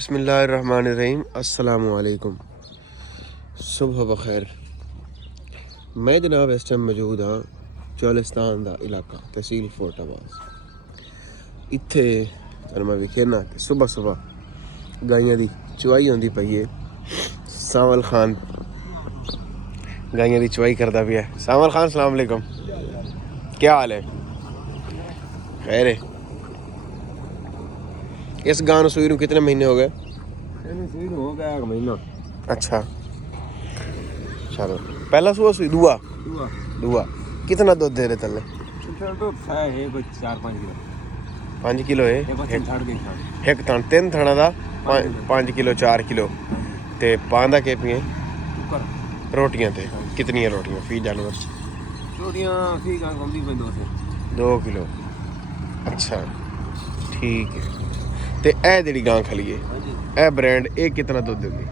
बिस्मिल्लाहिर्रहमानिर्रहीम। अस्सलामु अलैकुम। सुबह बखैर। मैं जनाब इस टाइम मौजूद हाँ चोलिस्तान का इलाका तहसील फोर्टाबाद। इत्थे मैं विखेना कि सुबह सुबह गाइयां दी चुवाई होंदी पई है। सावल खान गाइयां दी चुवाई करता पिया। सावल खान सलाम अलैकुम, क्या हाल है? खैर है। इस गांव सूई नूं कितने महीने हो गए? हो गया एक महीना। अच्छा चलो, पहला सुबह सुई दूआ दूआ कितना दूध दे रहे तले? तो है कोई 4-5 किलो 5 किलो है एक थण 3 थणा दा 5 किलो 4 किलो ते पांदा के पिए रोटियां ते कितनी रोटियां फी जानवर? रोटियां फी गांव कमदी पे 2 किलो। अच्छा ठीक है। ते ए जेड़ी गां खली है ए ब्रांड ए कितना दूध देंदी?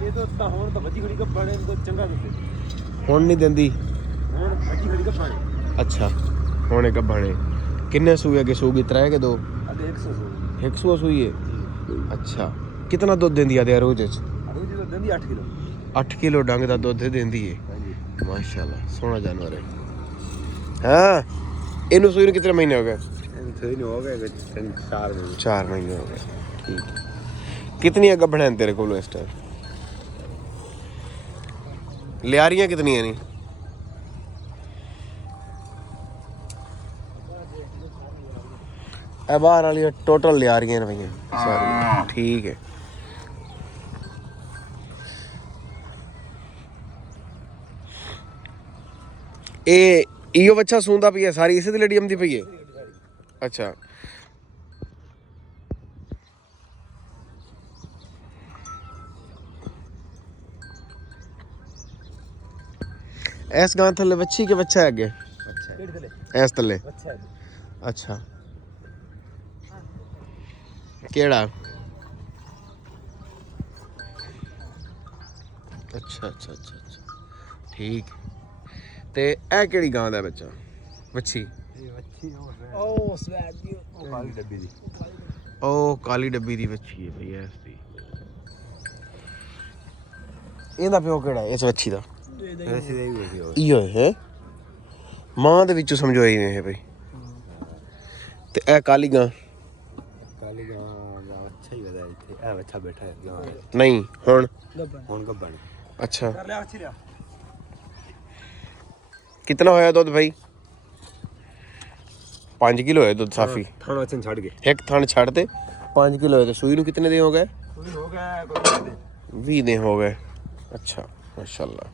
ये तो हुण तो वजी खड़ी का बड़े को चंगा दुध हुण नहीं देंदी? हुण वजी खड़ी का पानी। अच्छा हुण एक बणे किन्ने सूए अगे सूगी 3 के 2? अदे 100 100 सूई है। अच्छा कितना दूध देंदी आदे रोज च? रोज तो देंदी 8 किलो 8 किलो डंग दा दूध देंदी है। हां जी माशाल्लाह सोहना जानवर है। हाँ इनू सूई नूं कितने महीने हो गए? सही नहीं हो गए 3-4 महीने 4 महीने हो गए। ठीक है। कितनी गब्बड़ हैं तेरे को इस टाइम? लियारियां कितनी नहीं? बाहर वाली टोटल लियारियां ने भैया सारी। ठीक है। ए इयो बच्चा सूंदा पई है सारी इसे दी लड़ी आंदी पई है। अच्छा इस गां थले बच्ची के बच्चा है अगे? अच्छा इस थले अच्छा केड़ा? अच्छा अच्छा अच्छा अच्छा ठीक। ते ए केड़ी गां दा बच्चा बच्ची? ओ स्वैग दी ओ काली डब्बी दी ओ काली डब्बी दी बच्ची है भैया इसदी। ਇਹਦਾ ਪਿਓ ਕਿਹੜਾ ਇਸ ਵੱਛੀ ਦਾ? ऐसे दे भी हो ਇਓ ਹੈ ਮਾਂ ਦੇ ਵਿੱਚੋਂ ਸਮਝੋ ਇਹ ਬਈ। ਤੇ ਇਹ ਕਾਲੀ ਗਾਂ काली गां दा अच्छा ही वदा इथे ए बच्चा बैठा है गां ਨਹੀਂ ਹੁਣ हुन गब्बन अच्छा कर ले अच्छी ले कितना होया दुध भाई? 5 किलो है दुध साफी। थाना वचन छड़ के एक थन छड़ दे 5 किलो है। तो सूई नूं कितने दिन हो गए? पूरी हो गया कोई 20 दिन हो गए। अच्छा माशाल्लाह।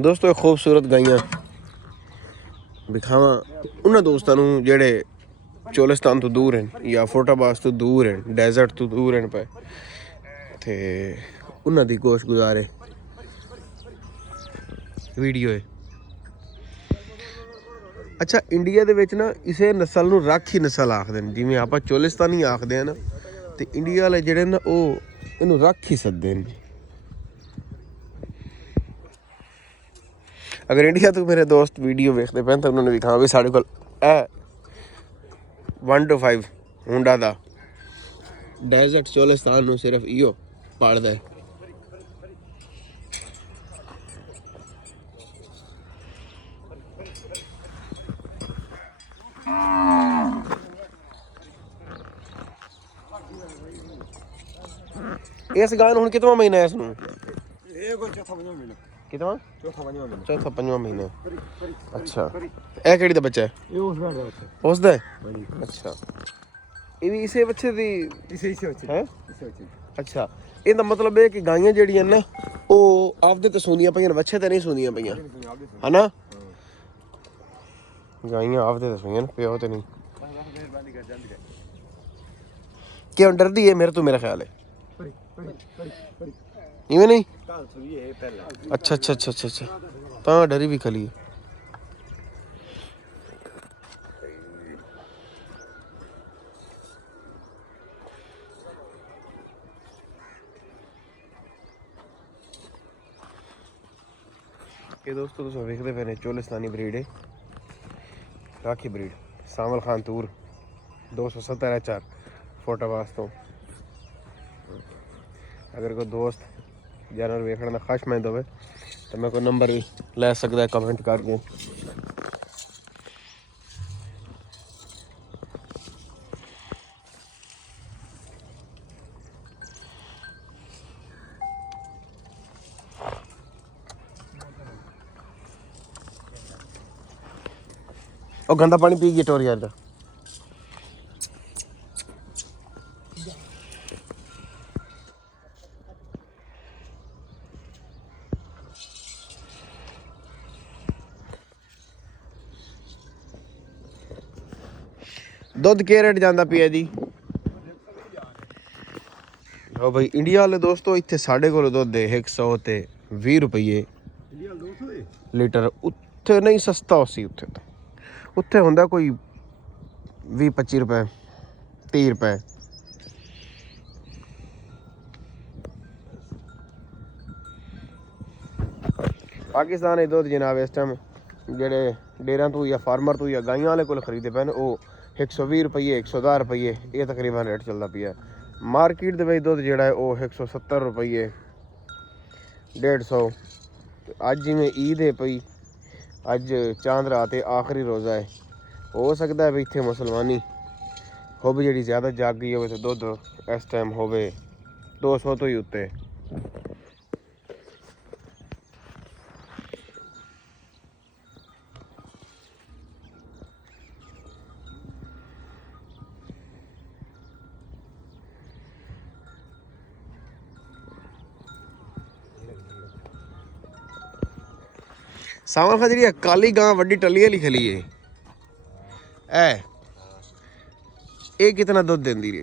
दोस्तों एक खूबसूरत गाइयां दिखावा उन्होंने दोस्तों जेड़े चोलिस्तान तो दूर हैं या फोटाबाज तो दूर हैं डेजर्ट तो दूर हैं पे ते उन्हों दी कोश गुजारे वीडियो है। अच्छा इंडिया दे विच ना इसे नस्ल नूं राखी नस्ल आखदे ने जिवें आपां चोलिस्तानी आखदे हैं ना ते इंडिया वाले जेड़े ना वो इनू राखी सददे ने। अगर इंडिया तो मेरे दोस्त वीडियो वेखते पे तो उन्होंने भी कहा भी साढ़े को 1 to 5 हुंडा दा डेजर्ट चोलिस्तान नूं सिर्फ इो पालदा है। इस गाय हुण कितना महीना है इसनूं? ये को चौथा पंजवां महीना कितना? चौथा पंजवां महीना। अच्छा ए केड़ी दा बच्चा है? ये उस बार दा बच्चा उस दा? अच्छा ये भी इसे बच्चे दी इसे बच्चे है? इसे बच्चे अच्छा ਇਹਦਾ ਮਤਲਬ ਇਹ ਕਿ ਗਾਈਆਂ ਜਿਹੜੀਆਂ ਨਾ ਉਹ ਆਪਦੇ ਤੇ ਸੁਣੀਆਂ ਪਈਆਂ ਬੱਚੇ ਤੇ ਨਹੀਂ ਸੁਣੀਆਂ ਪਈਆਂ ਹਨਾ? ਗਾਈਆਂ ਆਪਦੇ ਤੇ ਸੁਣੀਆਂ ਪਿਓ ਤੇ ਨਹੀਂ। ਕਿਉਂ ਡਰਦੀ ਹੈ ਮੇਰੇ ਤੋਂ? ਮੇਰਾ ਖਿਆਲ ਹੈ ਇਵੇਂ ਨਹੀਂ। अच्छा अच्छा अच्छा अच्छा अच्छा ਤਾਂ ਡਰੀ ਵੀ ਖਲੀ ਹੈ। ये दोस्तों तुम वेखते पे चोलिस्तानी ब्रीड है राखी ब्रीड सावल खान तूर 270 HR फोटावास तो अगर कोई दोस्त जानवर वेखने का ख्वाहिशमंद हो तो मैं कोई नंबर भी ले सकता है कमेंट करके। और गंदा पानी पी गई टोर यार दा दुध के रेट जाता पिया जी। हाँ भाई इंडिया वाले दोस्तों इतने साढ़े को दुध है 120 रुपये लीटर। उत्थे नहीं सस्ता उसी उत्थे तो उत्थे होंदा कोई 20-25 रुपए 30 रुपए। पाकिस्तान के दुध जनाब इस टाइम जेडे डेरा तो या फार्मर तो या गाइयों वाले को खरीदे पे वो 120 रुपये 110 रुपये ये तकरीबन रेट चलता पिया। मार्केट के दुध जोड़ा है वो 170 रुपये 150। अज जिमें ईद है पई अज चांद रात है आखिरी रोज़ा है हो सकता है भी इतने मुसलमानी हो भी जी ज़्यादा जाग गई हो तो दुध इस टाइम हो 200 तो ही उत्ते। सावन खा जी काली गां वड्डी टली वाली खली है ए कितना दुध देंदी रे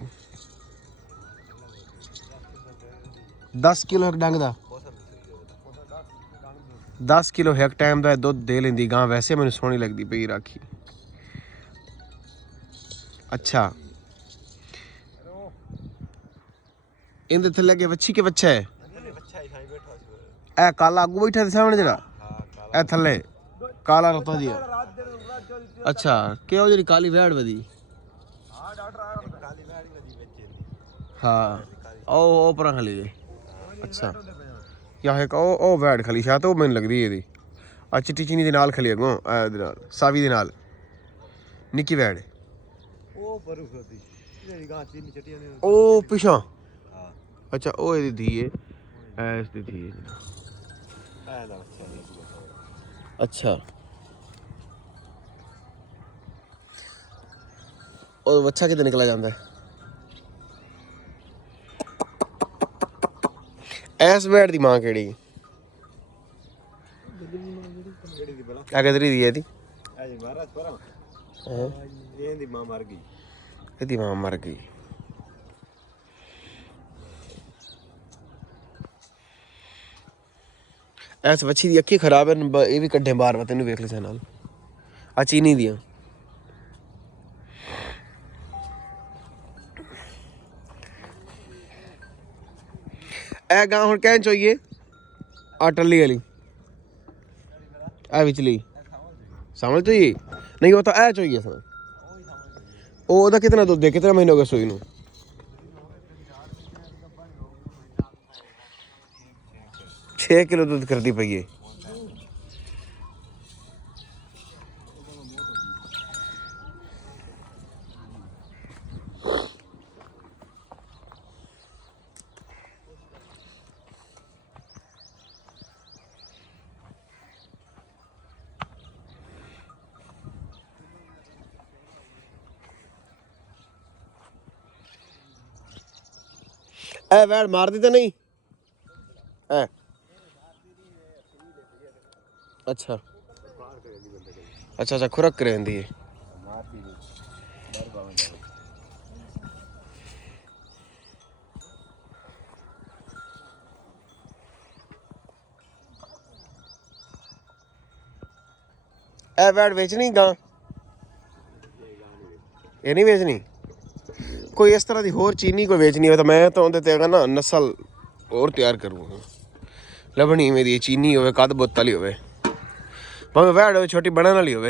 10 किलो एक डंग दा 10 किलो एक टाइम दा दुध दे लेंदी गां। वैसे मैंने सोहनी लगदी पई राखी। अच्छा इंदे थल्ले के वच्छी के बच्चा है ए काला अगू बैठा थे सामने जरा ए थल्ले काला रत्ता दिया। अच्छा क्यों जी काली वैड़ वधी हाँ ओ परा खली है। अच्छा यहाँ एक ओ वैड़ खली शायद तो मैंने लगती है आ चिट्टी चीनी दे नाल खली अगों सावी दे नाल निक्की वैड़ ओ पिछा। अच्छा ओ एदी धी है इसदी धी है। अच्छा और बच्चा कितने निकला जाता है ऐस बैठ दी मां केड़ी गदरी दी है दी एदी मां मर गई। ऐस बच्ची दी अखी खराब है ये भी कड्ढे बाहर तेन वेख ले नाल आ चीनी दियां ए गां हुण कैं चाहिए आ टल्ली वाली ए विचली समझ तो ये नहीं होता ए चाहिए सर ओदा कितना दूध दे कितना महीने हो गए सोई नू 6 किलो दूध करती पई है। ए वैड़ मार दी तो नहीं ए अच्छा अच्छा अच्छा खुरक कर रही है। ए वैड़ बेचनी गां ये नहीं बेचनी कोई इस तरह की होर चीनी कोई बेचनी हो तो मैं तो उनते ना नस्ल और तैयार करूँगा लभनी मेरी चीनी हो कद बोत वाली हो भावें वैड़ हो छोटी बनने वाली हो।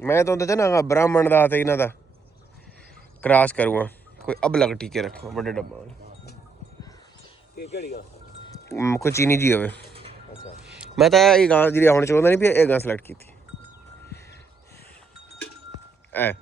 मैं तो ਉਹਦੇ ਨਾ ਬ੍ਰਾਹਮਣ ਦਾ ਤੇ ਇਹਨਾਂ ਦਾ ਕ੍ਰਾਸ ਕਰੂੰਗਾ ਕੋਈ ਅਬਲਗ ਟੀਕੇ ਰੱਖੋ ਵੱਡੇ ਡੱਬਾ ਵਾਲੇ ਕਿਹੜੀ ਗਾ ਕੋਈ ਚੀਨੀ ਜੀ ਹੋਵੇ ਅੱਛਾ ਮੈਂ ਤਾਂ ਇਹ ਗਾਂ ਜਿਹੜੀ ਹੁਣ ਚਾਹੁੰਦਾ ਨਹੀਂ ਵੀ ਇਹ ਗਾਂ ਸਿਲੈਕਟ ਕੀਤੀ ਐ